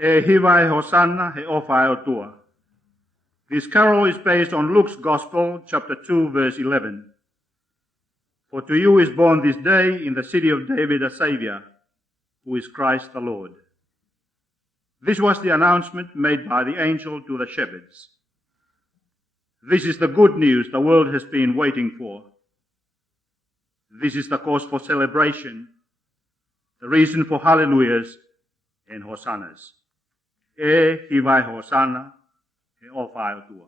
E hivai hosanna he ofai o tua. This carol is based on Luke's Gospel, chapter 2, verse 11. For to you is born this day in the city of David a Saviour, who is Christ the Lord. This was the announcement made by the angel to the shepherds. This is the good news the world has been waiting for. This is the cause for celebration, the reason for hallelujahs and hosannas. E hivai hosanna he ofai o tua.